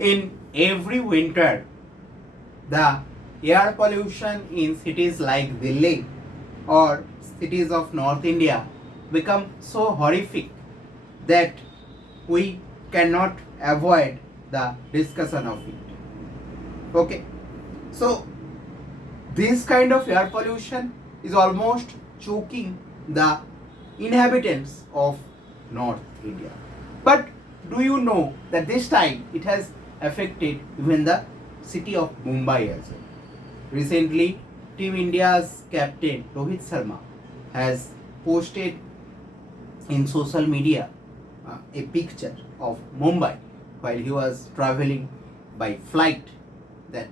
In every winter, the air pollution in cities like Delhi or cities of North India become so horrific that we cannot avoid the discussion of it. Okay, so this kind of air pollution is almost choking the inhabitants of North India. But do you know that this time it has affected even the city of Mumbai as well? Recently, Team India's captain Rohit Sharma has posted in social media a picture of Mumbai while he was traveling by flight, that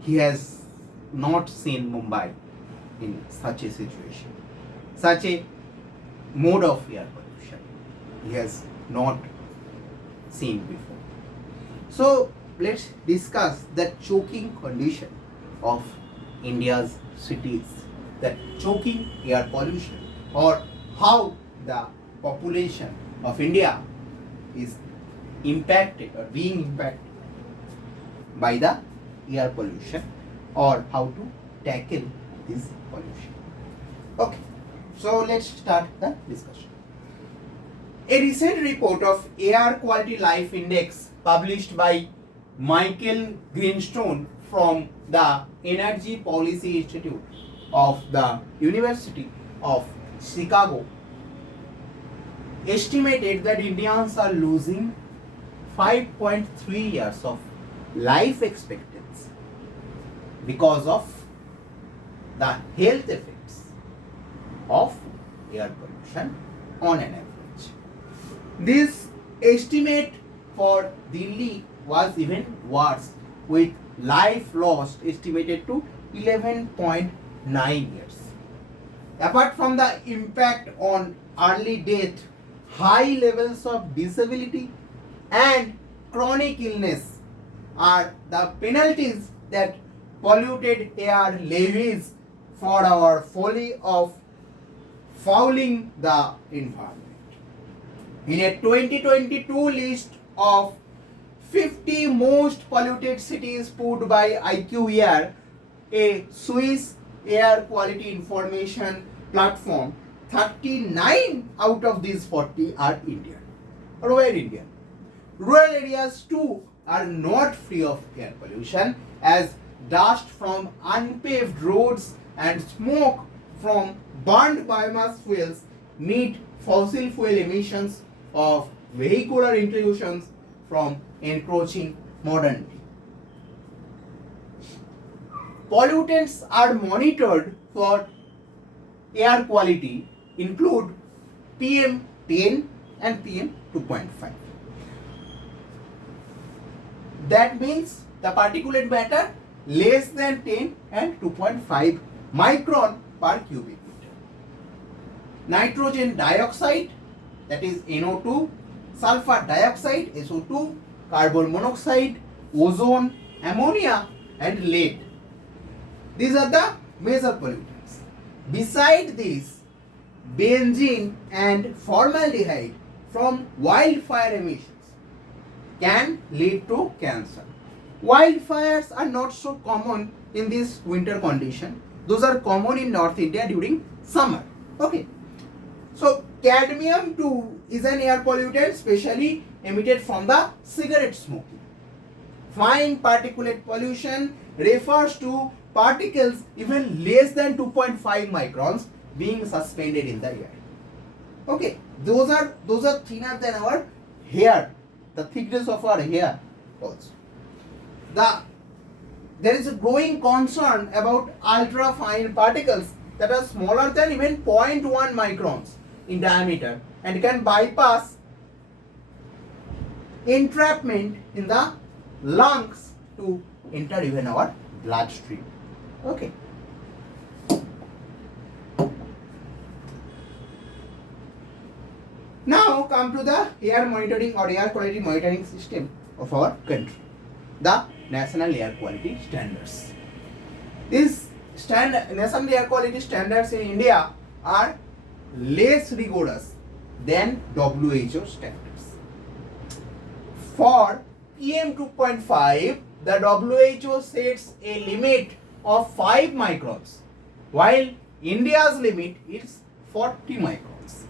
he has not seen Mumbai in such a situation, such a mode of air pollution he has not seen before. So let's discuss that choking condition of India's cities, that choking air pollution, or how the population of India is impacted or being impacted by the air pollution, or how to tackle this pollution. Okay, so let's start the discussion. A recent report of Air Quality Life Index published by Michael Greenstone from the Energy Policy Institute of the University of Chicago estimated that Indians are losing 5.3 years of life expectancy because of the health effects of air pollution on an average. This estimate for Delhi was even worse, with life lost estimated to 11.9 years. Apart from the impact on early death, high levels of disability and chronic illness are the penalties that polluted air levies for our folly of fouling the environment. In a 2022 list of 50 most polluted cities put by IQ Air, a Swiss air quality information platform, 39 out of these 40 are Indian or were Indian. Rural areas too are not free of air pollution, as dust from unpaved roads and smoke from burned biomass fuels meet fossil fuel emissions of vehicular intrusions from encroaching modernity. Pollutants are monitored for air quality include PM10 and PM2.5. That means the particulate matter less than 10 and 2.5 micron per cubic meter. Nitrogen dioxide, that is NO2, sulfur dioxide SO2, carbon monoxide, ozone, ammonia and lead. These are the major pollutants. Beside this, benzene and formaldehyde from wildfire emissions can lead to cancer. Wildfires are not so common in this winter condition. Those are common in North India during summer. Okay. So cadmium too is an air pollutant, especially emitted from the cigarette smoking. Fine particulate pollution refers to particles even less than 2.5 microns being suspended in the air. Okay, those are thinner than our hair, the thickness of our hair also. There is a growing concern about ultra fine particles that are smaller than even 0.1 microns in diameter and can bypass entrapment in the lungs to enter even our bloodstream. Okay. Now come to the air monitoring or air quality monitoring system of our country, the National Air Quality Standards. These National Air Quality Standards in India are less rigorous than WHO standards. For PM 2.5, the WHO sets a limit of 5 microns, while India's limit is 40 microns.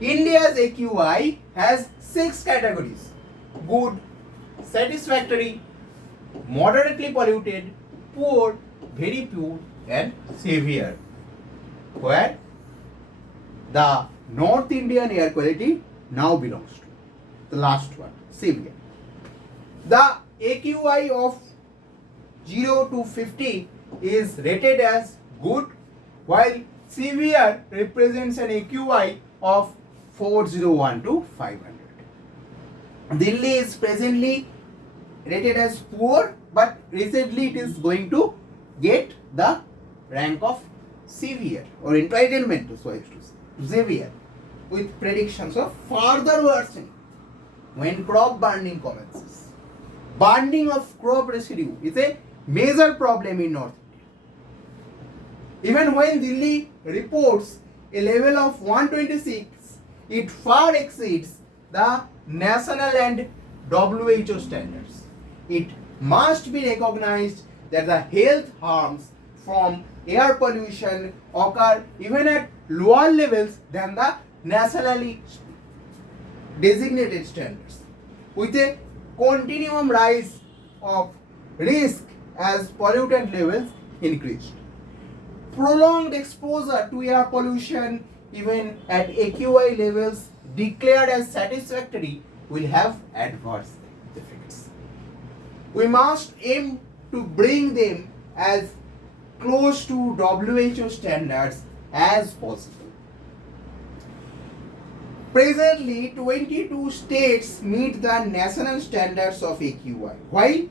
India's AQI has 6 categories: good, satisfactory, moderately polluted, poor, very poor, and severe, where the North Indian air quality now belongs to. The last one, severe. The AQI of 0 to 50 is rated as good, while severe represents an AQI of 401 to 500. Delhi is presently rated as poor, but recently it is going to get the rank of severe or entitlement to severe, with predictions of further worsening when crop burning commences. Burning of crop residue is a major problem in North India. Even when Delhi reports a level of 126, it far exceeds the national and WHO standards. It must be recognized that the health harms from air pollution occur even at lower levels than the nationally designated standards, with a continuum rise of risk as pollutant levels increased. Prolonged exposure to air pollution, even at AQI levels declared as satisfactory, will have adverse effects. We must aim to bring them as close to WHO standards as possible. Presently, 22 states meet the national standards of AQI, while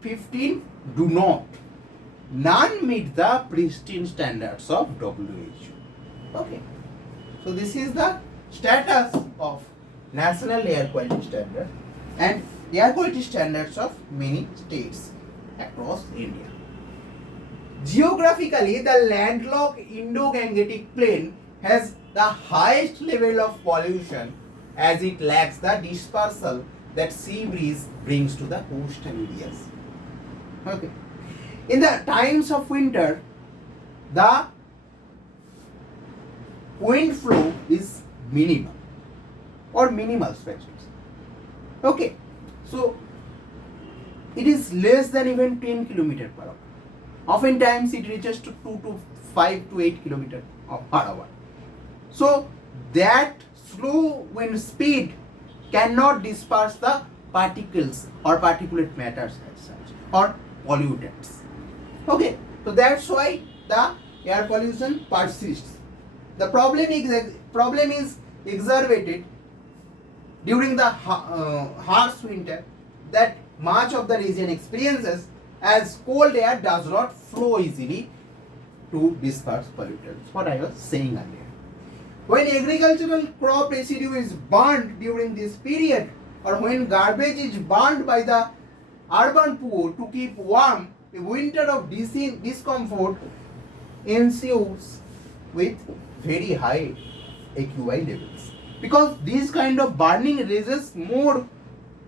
15 do not. None meet the pristine standards of WHO. Okay. So this is the status of national air quality standard and air quality standards of many states across India. Geographically, the landlocked Indo-Gangetic plain has the highest level of pollution as it lacks the dispersal that sea breeze brings to the coastal areas. Okay. In the times of winter, the wind flow is minimal or minimal stretches. Okay. So it is less than even 10 km per hour. Oftentimes it reaches to 2 to 5 to 8 km per hour. So that slow wind speed cannot disperse the particles or particulate matters as such or pollutants. Okay, so that's why the air pollution persists. The problem is exacerbated during the harsh winter that much of the region experiences, as cold air does not flow easily to disperse pollutants. What I was saying earlier. When agricultural crop residue is burned during this period, or when garbage is burned by the urban poor to keep warm, a winter of discomfort ensues with very high AQI levels, because this kind of burning raises more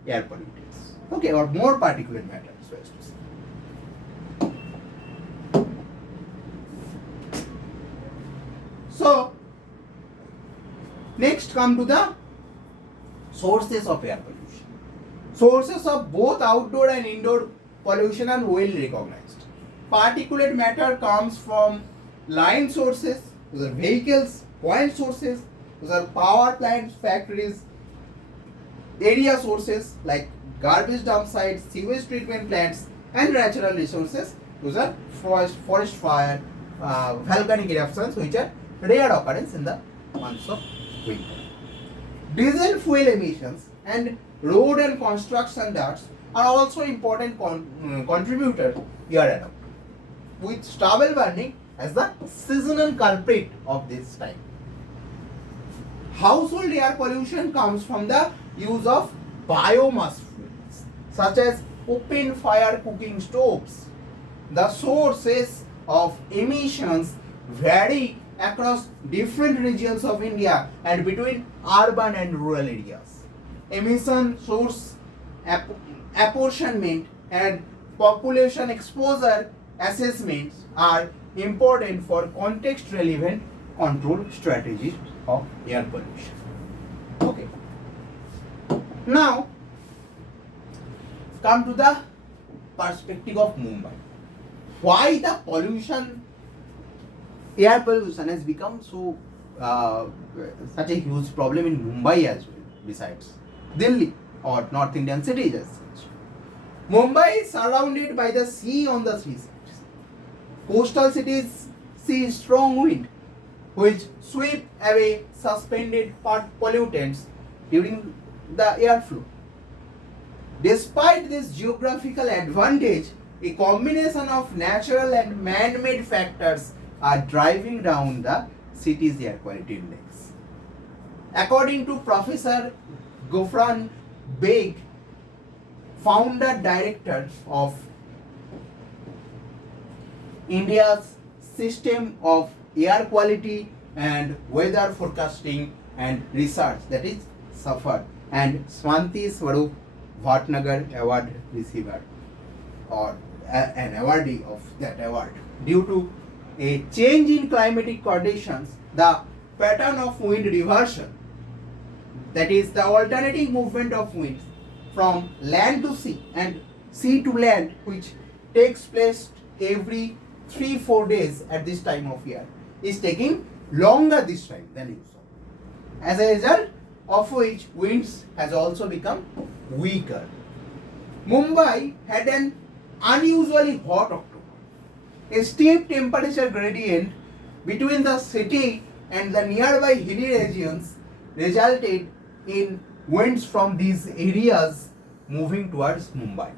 air pollutants, okay, or more particulate matter, so as to say. So next come to the sources of air pollution. Sources of both outdoor and indoor pollution are well recognized. Particulate matter comes from line sources, those are vehicles, point sources, those are power plants, factories, area sources like garbage dump sites, sewage treatment plants, and natural resources, those are forest fire, volcanic eruptions, which are rare occurrence in the months of winter. Diesel fuel emissions and road and construction dust are also important contributors year around, with stubble burning as the seasonal culprit of this time. Household air pollution comes from the use of biomass fuels such as open fire cooking stoves. The sources of emissions vary across different regions of India and between urban and rural areas. Emission source apportionment and population exposure assessments are important for context relevant control strategies of air pollution. Okay. Now come to the perspective of Mumbai. Why the air pollution has become so such a huge problem in Mumbai as well, besides Delhi or North Indian cities as such. Mumbai is surrounded by the sea on the three sides. Coastal cities see strong wind, which sweep away suspended pollutants during the airflow. Despite this geographical advantage, a combination of natural and man-made factors are driving down the city's air quality index. According to Professor Gofran Baig, founder director of India's System of Air Quality and Weather Forecasting and Research, that is SAFAR, and Swanti Swarup Bhatnagar award receiver or an awardee of that award. Due to a change in climatic conditions, the pattern of wind reversion, that is the alternating movement of winds from land to sea and sea to land, which takes place every 3-4 days at this time of year, is taking longer this time than usual. As a result of which winds has also become weaker. Mumbai had an unusually hot October. A steep temperature gradient between the city and the nearby hilly regions resulted in winds from these areas moving towards Mumbai,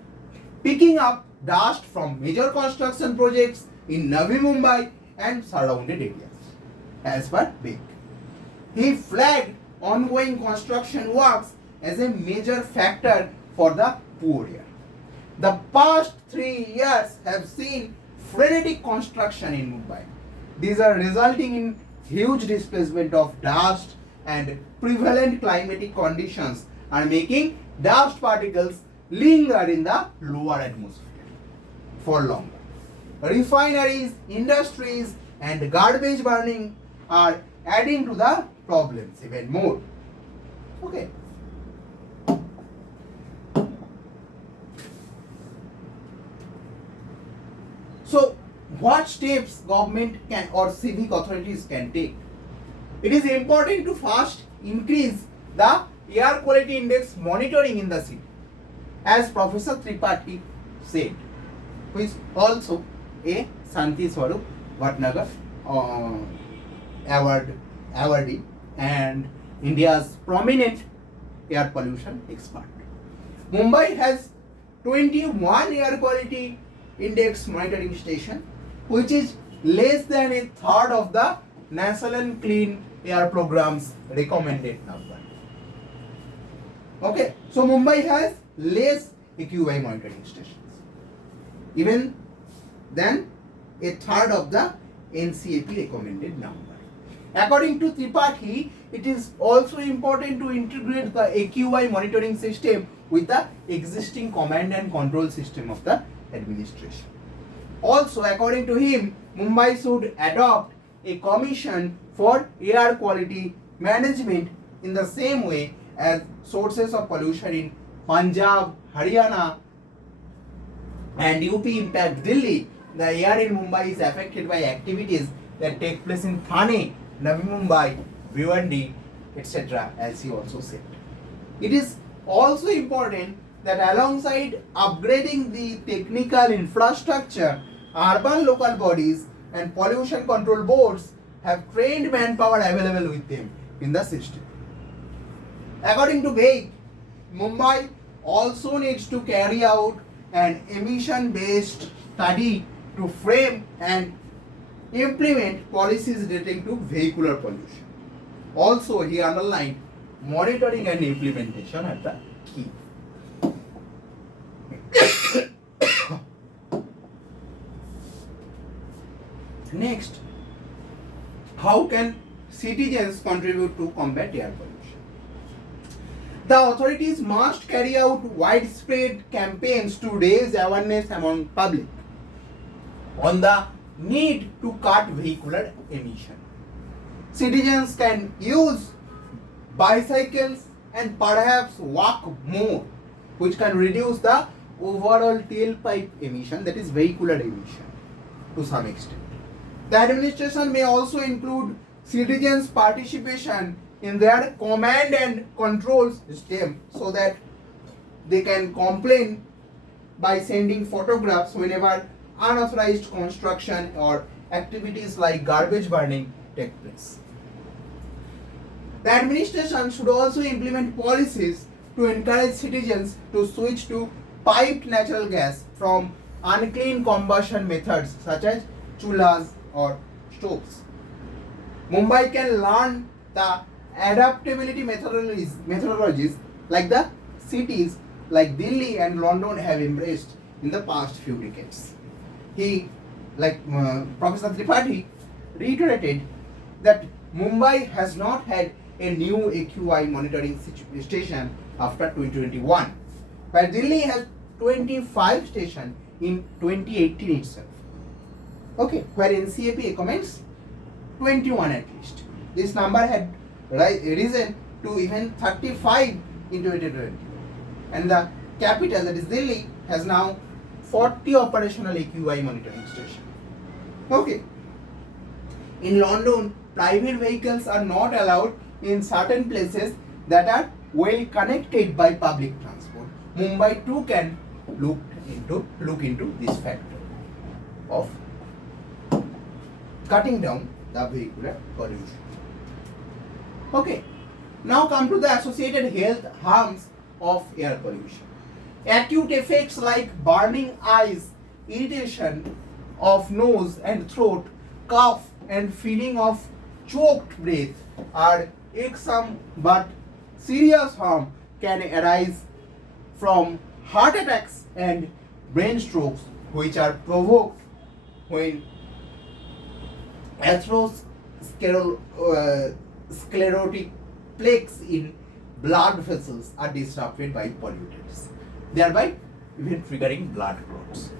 picking up dust from major construction projects in Navi Mumbai and surrounded areas. As per Baig, he flagged ongoing construction works as a major factor for the poor air. The past 3 years have seen frenetic construction in Mumbai. These are resulting in huge displacement of dust, and prevalent climatic conditions are making dust particles linger in the lower atmosphere for longer. Refineries, industries, and garbage burning are adding to the problems even more. Okay. So, what steps government can or civic authorities can take? It is important to first increase the air quality index monitoring in the city, as Professor Tripathi said, who is also a Swanti Swarup Bhatnagar awardee and India's prominent air pollution expert. Mumbai has 21 air quality index monitoring station, which is less than a third of the National Clean Air Program's recommended number. Okay, so Mumbai has less AQI monitoring stations, even than a third of the NCAP recommended number. According to Tripathi, it is also important to integrate the AQI monitoring system with the existing command and control system of the administration. Also, according to him, Mumbai should adopt a commission for air quality management in the same way as sources of pollution in Punjab, Haryana, and UP impact Delhi. The air in Mumbai is affected by activities that take place in Thane, Navi Mumbai, Bhiwandi, etc., as he also said. It is also important that alongside upgrading the technical infrastructure, urban local bodies and pollution control boards have trained manpower available with them in the system. According to Baig, Mumbai also needs to carry out an emission-based study to frame and implement policies relating to vehicular pollution. Also, he underlined monitoring and implementation are the key. Next, how can citizens contribute to combat air pollution? The authorities must carry out widespread campaigns to raise awareness among public on the need to cut vehicular emission. Citizens can use bicycles and perhaps walk more, which can reduce the overall tailpipe emission, that is vehicular emission, to some extent. The administration may also include citizens' participation in their command and control system so that they can complain by sending photographs whenever unauthorized construction or activities like garbage burning take place. The administration should also implement policies to encourage citizens to switch to piped natural gas from unclean combustion methods such as chulhas or stoves. Mumbai can learn the adaptability methodologies like the cities like Delhi and London have embraced in the past few decades. Professor Tripathi reiterated that Mumbai has not had a new AQI monitoring station after 2021, while Delhi has 25 stations in 2018 itself. Okay, where NCAP comments 21 at least. This number had risen to even 35 in 2020. And the capital, that is Delhi, has now 40 operational AQI monitoring stations. Okay. In London, private vehicles are not allowed in certain places that are well connected by public transport. Mumbai too can look into this factor of cutting down the vehicular pollution. Okay, now come to the associated health harms of air pollution. Acute effects like burning eyes, irritation of nose and throat, cough and feeling of choked breath are irksome, but serious harm can arise from heart attacks and brain strokes, which are provoked when atherosclerotic plaques in blood vessels are disrupted by pollutants, thereby even triggering blood clots.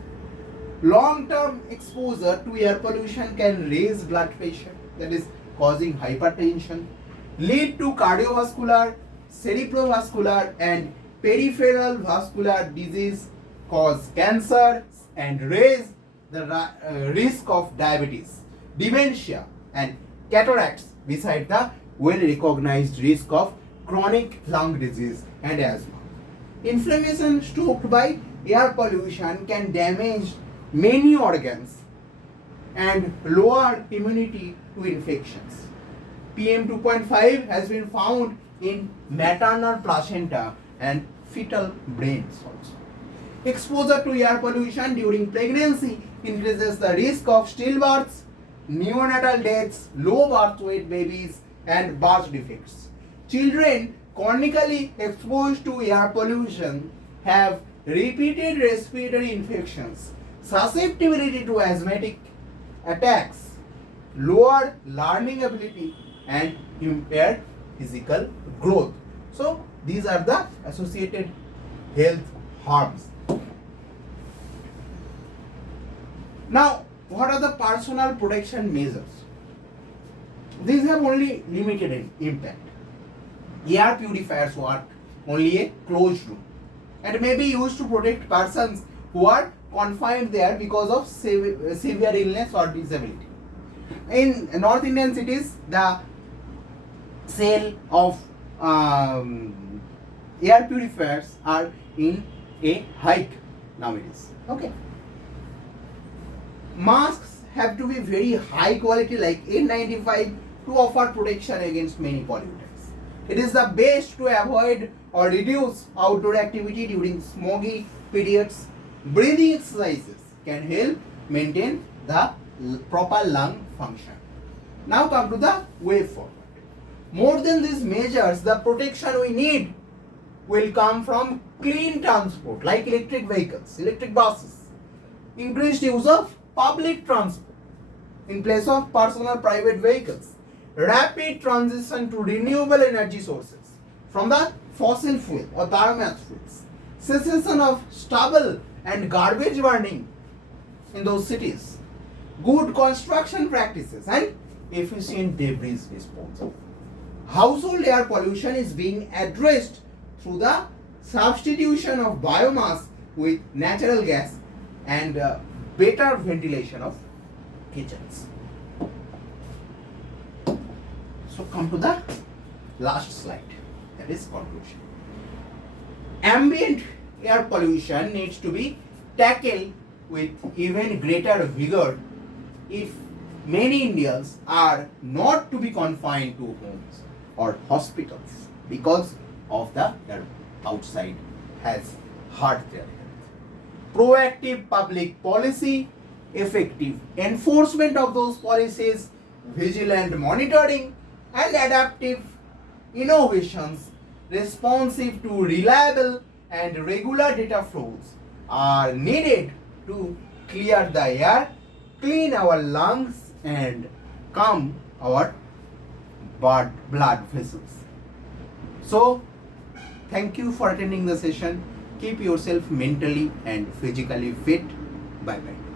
Long-term exposure to air pollution can raise blood pressure, that is causing hypertension, lead to cardiovascular, cerebrovascular and peripheral vascular disease, cause cancer and raise the risk of diabetes, dementia and cataracts, beside the well-recognized risk of chronic lung disease and asthma. Inflammation stoked by air pollution can damage many organs and lower immunity to infections. PM 2.5 has been found in maternal placenta and fetal brains also. Exposure to air pollution during pregnancy increases the risk of stillbirths, neonatal deaths, low birth weight babies, and birth defects. Children chronically exposed to air pollution have repeated respiratory infections, susceptibility to asthmatic attacks, lower learning ability, and impaired physical growth. So, these are the associated health harms. Now, what are the personal protection measures? These have only limited impact. Air purifiers work only a closed room and may be used to protect persons who are confined there because of severe illness or disability. In North Indian cities, the sale of air purifiers are in a hike nowadays. Okay. Masks have to be very high quality, like N95, to offer protection against many pollutants. It is the best to avoid or reduce outdoor activity during smoggy periods. Breathing exercises can help maintain the proper lung function. Now come to the way forward. More than these measures, the protection we need will come from clean transport like electric vehicles, electric buses, increased use of public transport in place of personal private vehicles, rapid transition to renewable energy sources, from the fossil fuel or biomass fuels, cessation of stubble and garbage burning in those cities, good construction practices, and efficient debris disposal. Household air pollution is being addressed through the substitution of biomass with natural gas and better ventilation of kitchens. So come to the last slide, that is conclusion. Ambient air pollution needs to be tackled with even greater vigor if many Indians are not to be confined to homes or hospitals because of the air outside has hurt their health. Proactive public policy, effective enforcement of those policies, vigilant monitoring, and adaptive innovations responsive to reliable and regular data flows are needed to clear the air, clean our lungs, and calm our blood vessels. So, thank you for attending the session. Keep yourself mentally and physically fit. Bye bye.